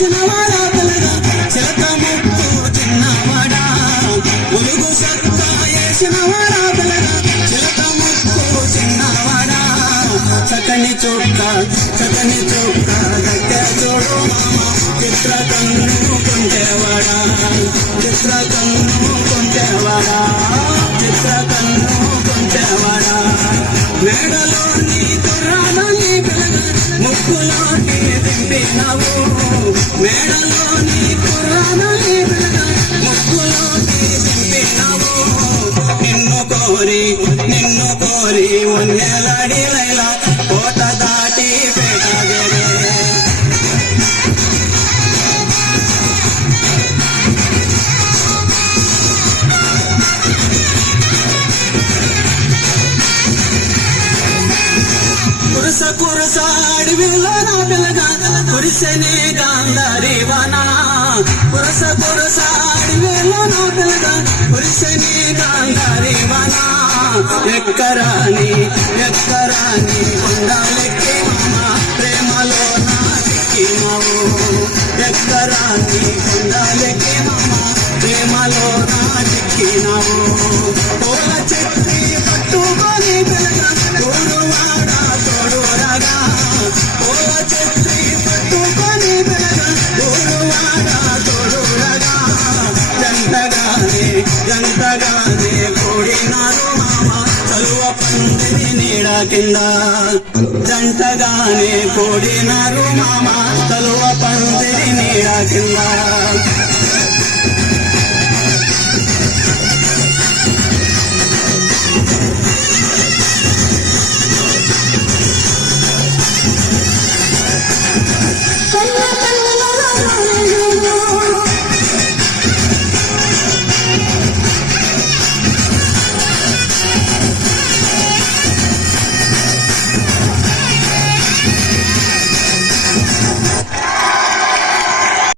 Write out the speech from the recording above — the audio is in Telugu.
వేసినవాడా పిల్లగా చిలక ముక్కు చిన్నవాడా ఉలుగు సక్క వేసినవాడా పిల్లగా చిలక ముక్కు చిన్నవాడా చక్కని చొక్క దగ్గర చూడు మామ చిత్ర కన్ను కొంటేవాడా చిత్ర కన్ను కొంటేవాడా చిత్ర కన్ను కొంటేవాడా మేడలో నీ కుర్రాలని పిల్లగా ముక్కులోకి దింపినావు మేడలో నీ కుర్రాలని పిల్లగా ముక్కులోకి దింపినావు నిన్ను కోరి ఉన్నెలాడి లైలా కోట దాటి పెట్టగలే కురస అడవిలో నా పిల్లగా కురిసెనే గాంధారీవనా కురస అడవిలో నా పిల్లగా కురిసెనే గాంధారీవనా ఎక్కరాని కొండాలెక్కి మామ ప్రేమలో నా చిక్కినావు ఎక్కరాని కొండాలెక్కి మామ ప్రేమలో నా చిక్కినావు పూల చెట్టి పట్టుకొని పిల్లగా తోడువాడా తోడురగా పూల చెట్టి పట్టుకొని పిల్లగా తోడువాడా తోడురగా జంటగానే కూడినారు మామ చలువ పందిరి నీడ కింద జంటగానే కూడినారు మామ చలువ పందిరి నీడ కింద